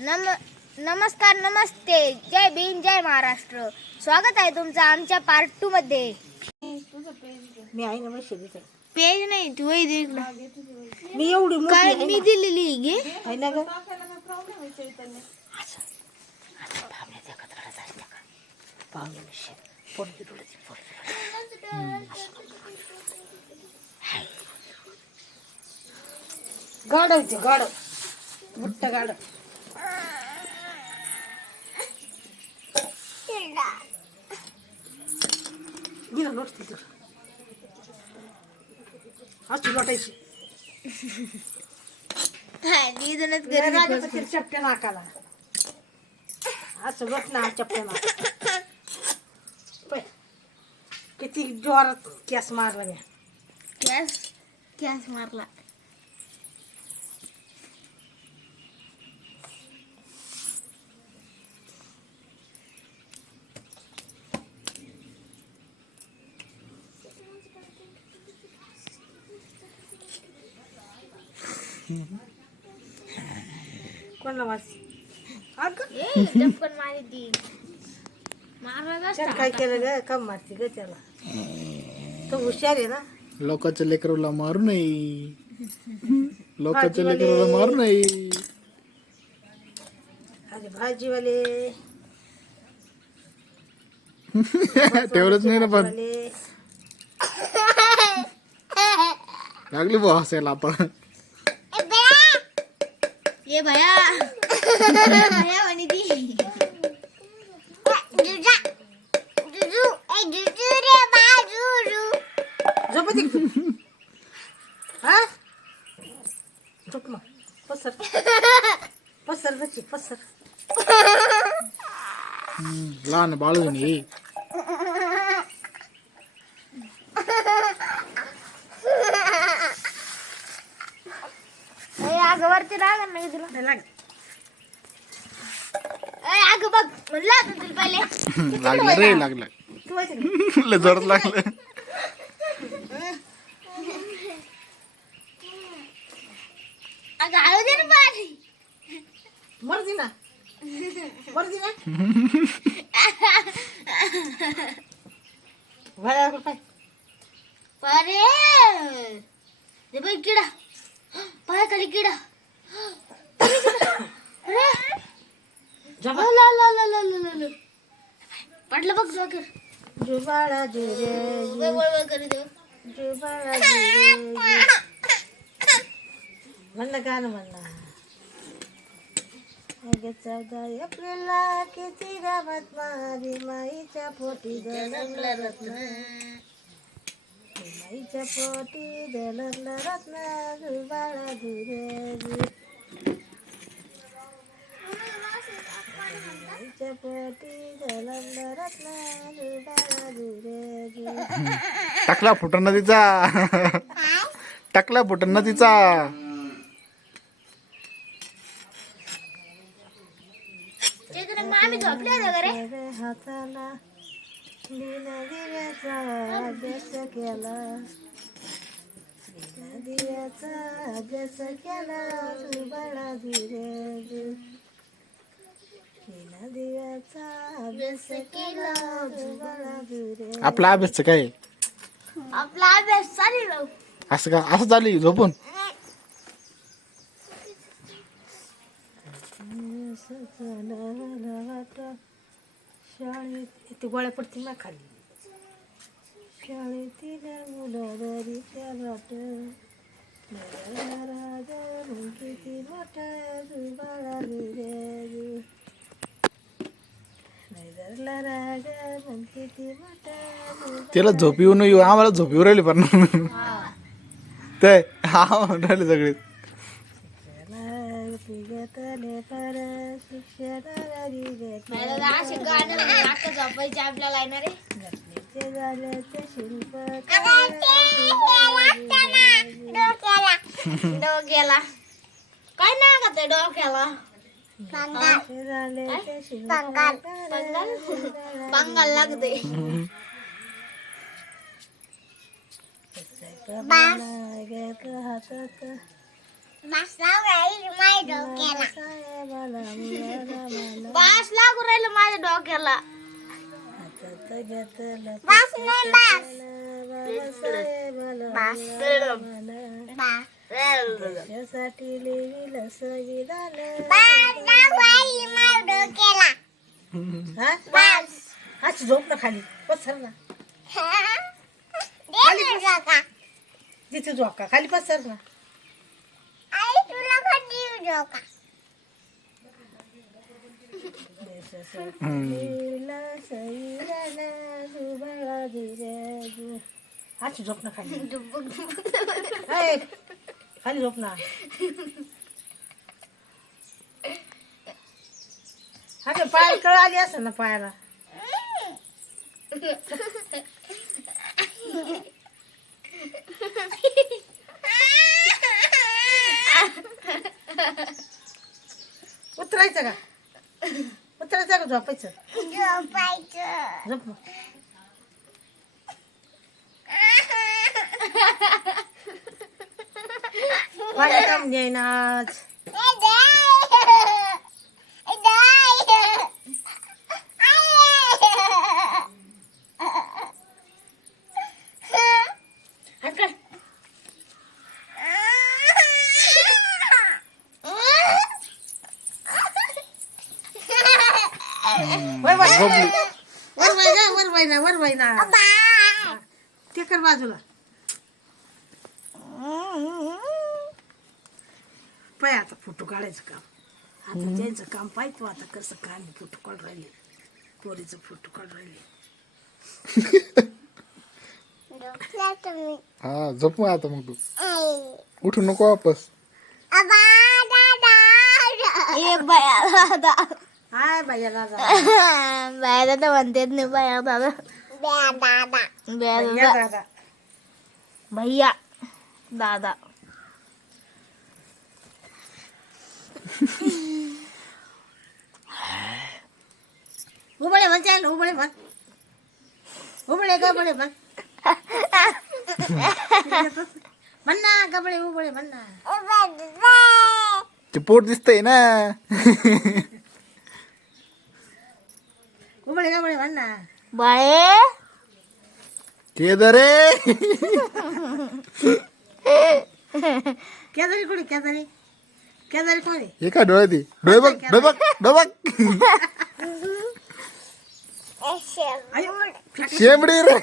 नमस्कार, नमस्ते, जय भीम, जय महाराष्ट्र. स्वागत आहे तुमचं आमच्या पार्ट 2 मध्ये. मी आहे ना मशीद पेज नाही तू मी एवढी मोठी काय आहे मी ना. दिलेली घे. आहे ना ग गाडवचे गाडव मोठं गाडव बिना लोटते तर अशी लोटायची चपट्या नाकाला असं लोट ना चपट्या नाका किती जोरात केस मारला मी कॅस मारला. कोणाला वाच टपकन मारी ती मारला त्याला काय केलं ग कम मारते ग त्याला तो हुशार आहे ना. लोकांच्या लेकराला मारू नये, लोकांच्या लेकराला मारू नये. अरे भाजीवाले तेवढंच नाही ना पण भाजीवाले. लागली बुवा हसायला आता. ये भया भया म्हणी ती झोपत आहे का तू? हा झोप मग पसर पसर जशी पसर लहान बाळू नाही. अगं वरती लागल नाही तुला. नाही लाग अगं बघ म्हणलं होतं तुला पहिले. लागलं रे लागलं. तू व्हायचं का? लय जोरात लागलं. अगं हळू दे ना पाणी. मर्जी ना मर्जी ना भाड्या पाय अरे दे बाई किडा पायाखाली किडा. अरे जमा ला ला ला ला ला ला. पडलं बघ डोक्यावर. जुबाळा जुरे वळ करू दे. जुबाळा जुरे म्हणलं गाणं म्हणलं. अगं 14 एप्रिलला किती रामत मारी माईच्या पोटी जलमलं रत्न माईच्या पोटी जलमलं रत्न जुबाळा जुरे माईच्या पोटी जलमलं रत्न जुबाळा जुरे टाकला फुटन नदीचा, टाकला फुटन नदीचा. मामी झोपले होते का रे? हाताला बिना दिव्याचा अभ्यास केला बिना दिव्याचा अभ्यास केला जुबाळा जुरे बिना दिव्याचा अभ्यास केला जुबाळा जुरे. आपला अभ्यास काय आपला अभ्यास चालू राहू. असं का असं चालू झोपून. शाळेत इथे गोळ्या पडतील ना खाली शाळेतील मुलं दरी त्या वाट किती मोठा जुबाळा जुरे नैदरला राजा मग किती मोठा त्याला झोप येऊ न येऊ आम्हाला झोप येऊ राहिली पण ते हा राहिले सगळे. असे गाणं नाटक झोपायचे आपल्याला येणार डोक्याला काय नाही का ते डोक्याला पंगाल लागते. हातात मला मुलाला मला बास लागू राहिलं माझ्या डोक्याला. हातात घेतलं बास त्यासाठी लिहिलं संविधान हा अशी झोप ना खाली पसर ना तिथे झोका खाली पसर ना अशी झोप ना खाली ए, खाली झोप ना अरे पाय कळ आली असं ना पायाला उतरायचं का उतरायचं का झोपायचं झोप मग. पाय काम द्यायना आज झोपली. वर बाई ना ते कर बाजूला पाय आता फोटो काढायचं काम आता ज्यांचं काम पाहिजे आता कसं काय फोटो काढ राहिले पोरीचं फोटो काढ राहिले हा झोप मग आता मग तू उठू नको वापस. हाय बाया दादा बाया दादा म्हणतात नाही बाया दादा बाया भैया दादा दादा भैया दादा. उबळे म्हण चाल उबळे म्हण उबळे गबळे म्हण म्हण ना गबळे उबळे म्हण ना ते पोट दिसतंय ना. उबळे गबळे म्हण ना बाळे केदारे केदारी कुठे केदारी केदारी कोण आहे हे काय डोळे ती डोळे बघ डोळे बघ डोळे बघ. अयो, शेंबडी रे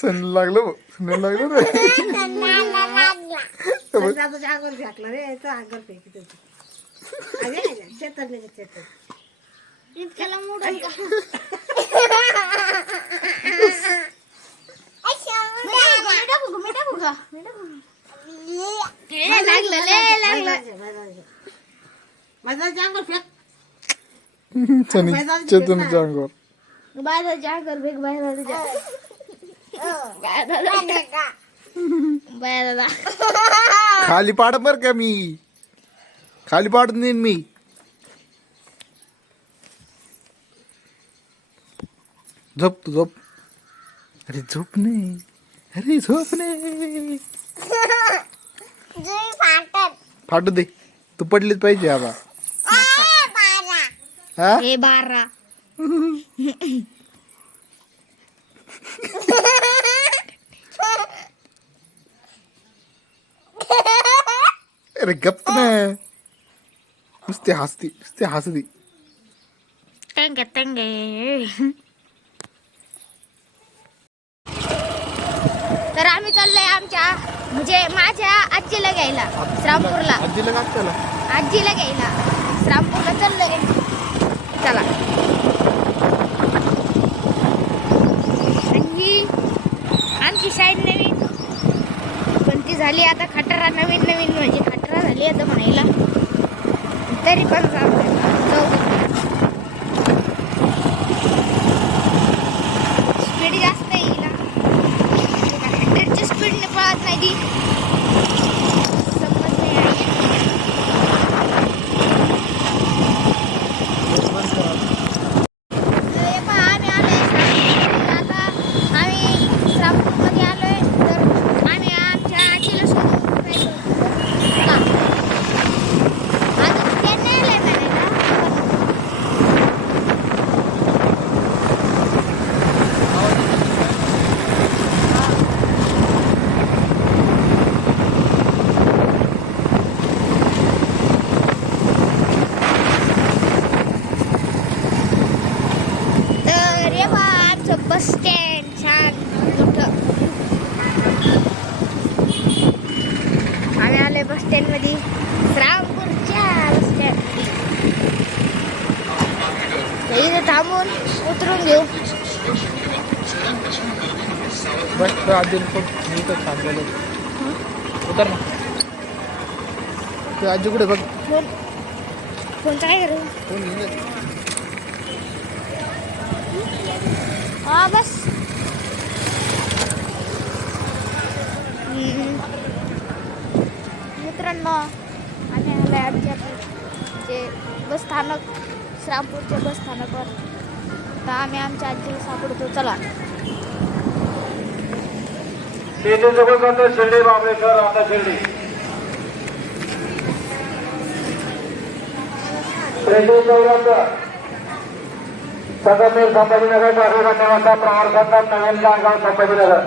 सण लागलं बघ सण लागलं रे. संध्याचं आगर फेकलं रे तो आगर फेकी त्याचं अगे चेतन चेतन इतक्याला मूड माझा अंगावर फेक चेतनच्या अंगावर बाहेर जा कर बेग बाहेर जा बाहेर दादा खाली पाड बर का मी खाली पाडून देईन मी. झोप तू झोप. अरे झोप नाही अरे झोप नाही फाटू दे तू पडलीच पाहिजे आबा. हा हे 12 अरे गप्प ना नुसते हसती. टंगे तर आम्ही चाललोय आमच्या म्हणजे माझ्या आजीला घ्यायला श्रामपूरला. आजीला काय त्याला आजीला घ्यायला श्रामपूरला चाललोय. चला आणि आमची शाळेत नवीन पण ती झाली आता खटारा नवीन म्हणजे खटारा झाली आता म्हणायला तरी पण स्पीड जास्त येईल 100च्या स्पीडने पळत नाही ती समज नाही आहे. आम्ही आलोय आता आम्ही श्रामपूरमध्ये आलोय तर आम्ही आमच्या आजीला शोधून स्टँड मध्ये, श्रावणपूरच्या बस स्टँड इथे थांबून उतरून घेऊ. बस आजी मी तर थांबलेलो. उतर ना. ते आजी कुठे बघ. फोनचं काय करू? फोन घेऊन हा बस. मित्रांनो आम्ही आलो आमच्या जे बस स्थानक, श्रामपूरच्या बस स्थानकावर. तर आम्ही आमच्या आजीला सापडतो. चला. शिर्डी जातो, शिर्डी महाबळेश्वर आता शिर्डी. शिर्डी चौराचा संगमेर संभाजीनगर टाकळी निवासा प्रवासाचा नवीन गाव संभाजीनगर.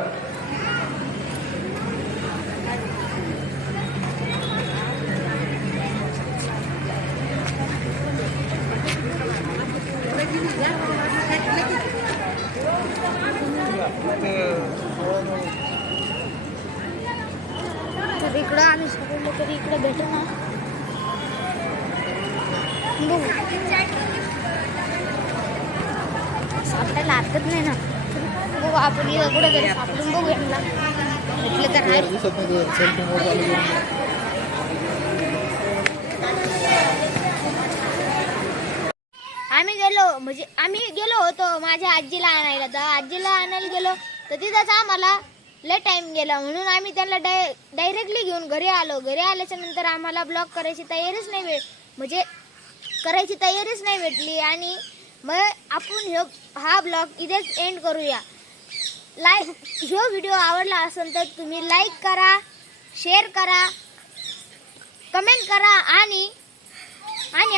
तर इकडं आम्ही सापडलो तरी इकडे भेटू ना. सापडायला हरकत नाही ना. बघू आपण इथं कुठं तरी सापडून बघू यांना भेटलं तर आहे. दिसत नाही. सेल्फी मोड चालू करून. आम्ही गेलो होतो माझ्या आजीला आणायला. तर आजीला आणायला गेलो तर तिथंच आम्हाला लय टाइम गेला, म्हणून आम्ही त्यांना डायरेक्टली घेऊन घरी आलो. घरी आल्याच्या नंतर आम्हाला ब्लॉग करायची तयारीच नाही भेटली. आणि मग आपण हा ब्लॉग इथेच एंड करूया. व्हिडिओ आवडला असेल तर तुम्ही लाईक करा, शेअर करा, कमेंट करा आणि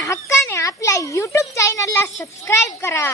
हक्काने आपल्या YouTube चॅनलला सबस्क्राईब करा.